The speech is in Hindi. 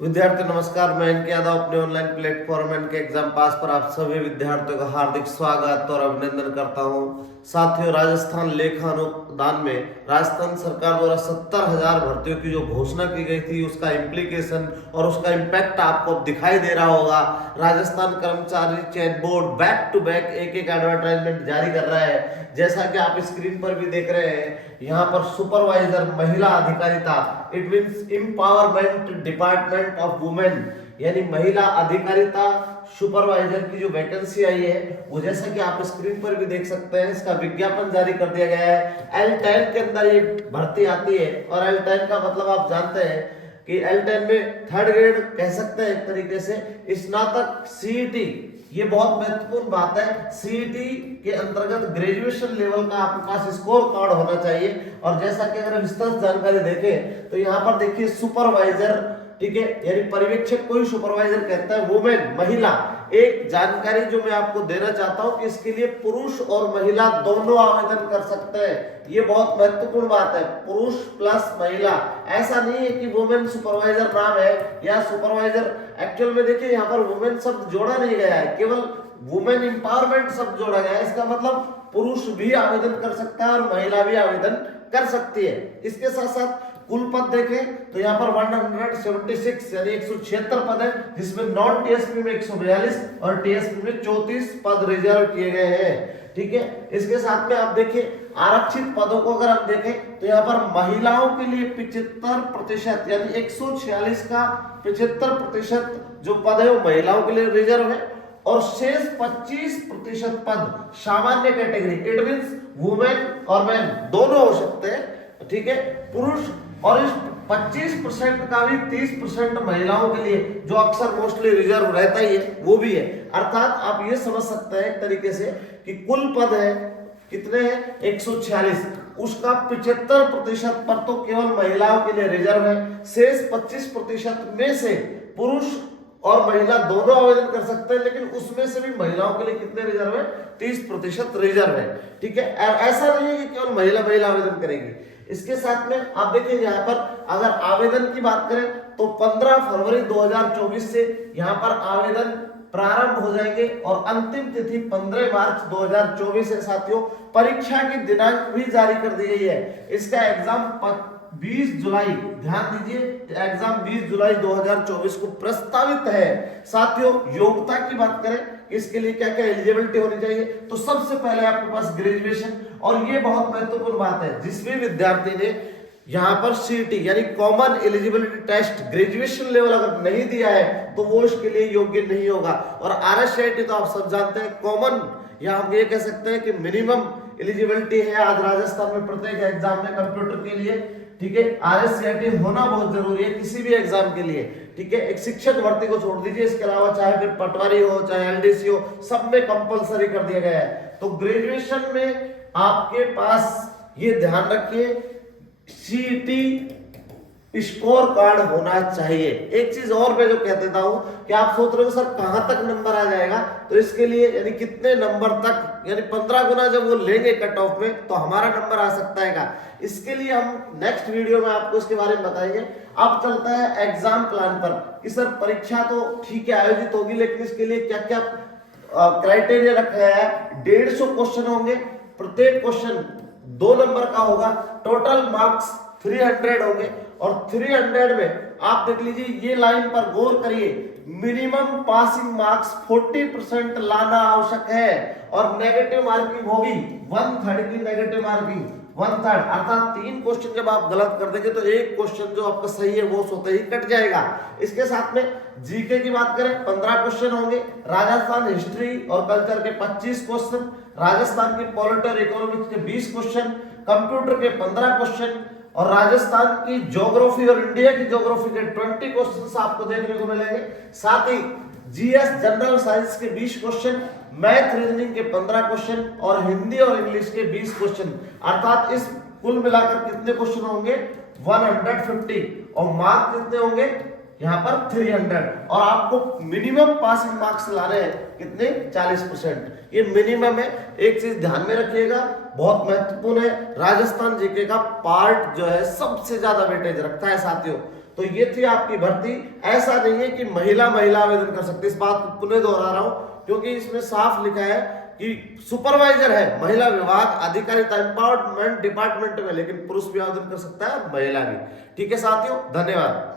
विद्यार्थी नमस्कार, मैं इनके यादव अपने ऑनलाइन प्लेटफॉर्म इनके एग्जाम पास पर आप सभी विद्यार्थियों का हार्दिक स्वागत और अभिनंदन करता हूं। साथियों, राजस्थान लेखा अनुदान में राजस्थान सरकार द्वारा 70,000 भर्तियों की जो घोषणा की गई थी उसका इम्प्लीकेशन और उसका इम्पैक्ट आपको अब दिखाई दे रहा होगा। राजस्थान कर्मचारी चयन बोर्ड बैक टू बैक एक एडवर्टाइजमेंट जारी कर रहा है। जैसा कि आप स्क्रीन पर भी देख रहे हैं, यहाँ पर सुपरवाइजर महिला अधिकारिता, it means empowerment department of women, यानी महिला अधिकारिता सुपरवाइजर की जो वैकेंसी आई है वो जैसा कि आप स्क्रीन पर भी देख सकते हैं, इसका विज्ञापन जारी कर दिया गया है। L10 के अंदर ये भर्ती आती है और L10 का मतलब आप जानते हैं कि L10 में थर्ड ग्रेड कह सकते हैं एक तरीके से, स्नातक सीईटी। ये बहुत महत्वपूर्ण बात है, सीईटी के अंतर्गत ग्रेजुएशन लेवल का आपके पास स्कोर कार्ड होना चाहिए। और जैसा कि अगर विस्तृत जानकारी देखें तो यहाँ पर देखिए सुपरवाइजर, ठीक है, यानी पर्यवेक्षक को ही सुपरवाइजर कहता है, वुमेन महिला। एक जानकारी जो मैं आपको देना चाहता हूं कि इसके लिए पुरुष और महिला दोनों आवेदन कर सकते हैं। ये बहुत महत्वपूर्ण बात है, पुरुष प्लस महिला। ऐसा नहीं है कि वुमेन सुपरवाइजर नाम है या सुपरवाइजर, एक्चुअल में देखिए यहाँ पर वुमेन शब्द जोड़ा नहीं गया है, केवल वुमेन एम्पावरमेंट शब्द जोड़ा गया है। इसका मतलब पुरुष भी आवेदन कर सकता है और महिला भी आवेदन कर सकती है। इसके साथ साथ कुल पद देखें तो यहाँ पर 176 यानी 176 पद है, जिसमें नॉन टीएसपी में 142 और टीएसपी में 34 पद रिजर्व किए गए हैं। ठीक है, इसके साथ में आप देखिए आरक्षित पदों को अगर हम देखें तो यहाँ पर महिलाओं के लिए 75% यानी 146 का 75% जो पद है वो महिलाओं के लिए रिजर्व है और शेष 25% पद सामान्य कैटेगरी, इट मींस वुमेन और मैन दोनों हो सकते हैं। ठीक है, पुरुष, और इस 25% का भी 30% महिलाओं के लिए जो अक्सर मोस्टली रिजर्व रहता ही है वो भी है। अर्थात आप ये समझ सकते हैं एक तरीके से कि कुल पद है कितने हैं, 146, उसका 75% पद तो केवल महिलाओं के लिए रिजर्व है। शेष 25% में से पुरुष और महिला दोनों आवेदन कर सकते हैं, लेकिन उसमें से भी महिलाओं के लिए कितने रिजर्व है, 30% रिजर्व है। ठीक है, ऐसा नहीं है कि केवल महिला आवेदन करेगी। इसके साथ में आप देखिए यहाँ पर अगर आवेदन की बात करें तो 15 फरवरी 2024 से यहाँ पर आवेदन प्रारंभ हो जाएंगे और अंतिम तिथि 15 मार्च 2024 है। साथियों, परीक्षा की दिनांक भी जारी कर दी गई है। इसका एग्जाम 20 जुलाई, ध्यान दीजिए, एग्जाम 20 जुलाई 2024 को प्रस्तावित है। साथियों, योग्यता की बात करें इसके लिए क्या क्या एलिजिबिलिटी होनी चाहिए, तो सबसे पहले आपके पास ग्रेजुएशन, और ये बहुत महत्वपूर्ण बात है, जिस भी विद्यार्थी ने यहाँ पर सीईटी यानी common eligibility test graduation level अगर नहीं दिया है तो वो इसके लिए योग्य नहीं होगा। और आरएससीआईटी तो आप सब जानते हैं कॉमन, या हम ये कह सकते हैं कि मिनिमम एलिजिबिलिटी है आज राजस्थान में प्रत्येक एग्जाम में कंप्यूटर के लिए। ठीक है, आरएससीआईटी होना बहुत जरूरी है किसी भी एग्जाम के लिए। ठीक है, एक शिक्षक भर्ती को छोड़ दीजिए, इसके अलावा चाहे फिर पटवारी हो चाहे एलडीसी हो, सब में कंपलसरी कर दिया गया है। तो ग्रेजुएशन में आपके पास ये ध्यान रखिए, सीईटी स्कोर कार्ड होना चाहिए। एक चीज और मैं जो कह देता हूं कि आप सोच रहे हो सर कहां तक नंबर आ जाएगा, तो इसके लिए यानी कितने नंबर तक, यानी 15 गुना जब वो लेंगे कट ऑफ में तो हमारा नंबर आ सकता है। इसके लिए हम नेक्स्ट वीडियो में आपको इसके बारे में बताएंगे। अब चलता है एग्जाम प्लान पर कि सर परीक्षा तो ठीक है आयोजित होगी, लेकिन इसके लिए क्या क्या क्राइटेरिया रखा है। 150 क्वेश्चन होंगे, प्रत्येक क्वेश्चन 2 नंबर का होगा, टोटल मार्क्स 300 होंगे और 300 में आप देख लीजिए, ये लाइन पर गौर करिए, मिनिमम पासिंग मार्क्स 40% लाना आवश्यक है और नेगेटिव मार्किंग होगी 1/3 की नेगेटिव मार्किंग, 1/3 अर्थात 3 क्वेश्चन जब आप गलत कर देंगे तो एक क्वेश्चन जो आपका सही है वो स्वतः ही कट जाएगा। इसके साथ में जीके की बात करें 15 क्वेश्चन होंगे, राजस्थान हिस्ट्री और कल्चर के 25 क्वेश्चन, राजस्थान की पॉलिटी और इकोनॉमिक्स के 20 क्वेश्चन, कंप्यूटर के 15 क्वेश्चन और राजस्थान की ज्योग्राफी और इंडिया की ज्योग्राफी के 20 क्वेश्चन आपको देखने को मिलेंगे। साथ ही जीएस जनरल साइंस के 20 क्वेश्चन, मैथ रीजनिंग के 15 क्वेश्चन और हिंदी और इंग्लिश के 20 क्वेश्चन, अर्थात इस कुल मिलाकर कितने क्वेश्चन होंगे 150 और मार्क्स कितने होंगे यहाँ पर 300 और आपको मिनिमम पासिंग मार्क्स लाने हैं कितने 40%। ये मिनिमम है, एक चीज ध्यान में रखिएगा बहुत महत्वपूर्ण है, राजस्थान जीके का पार्ट जो है सबसे ज्यादा वेटेज रखता है साथियों। तो ये थी आपकी भर्ती। ऐसा नहीं है कि महिला आवेदन कर सकती, इस बात को पुनः दोहरा रहा हूं क्योंकि इसमें साफ लिखा है कि सुपरवाइजर है महिला विभाग अधिकारिता एम्पावरमेंट डिपार्टमेंट में, लेकिन पुरुष भी आवेदन कर सकता है, महिला भी। ठीक है साथियों, धन्यवाद।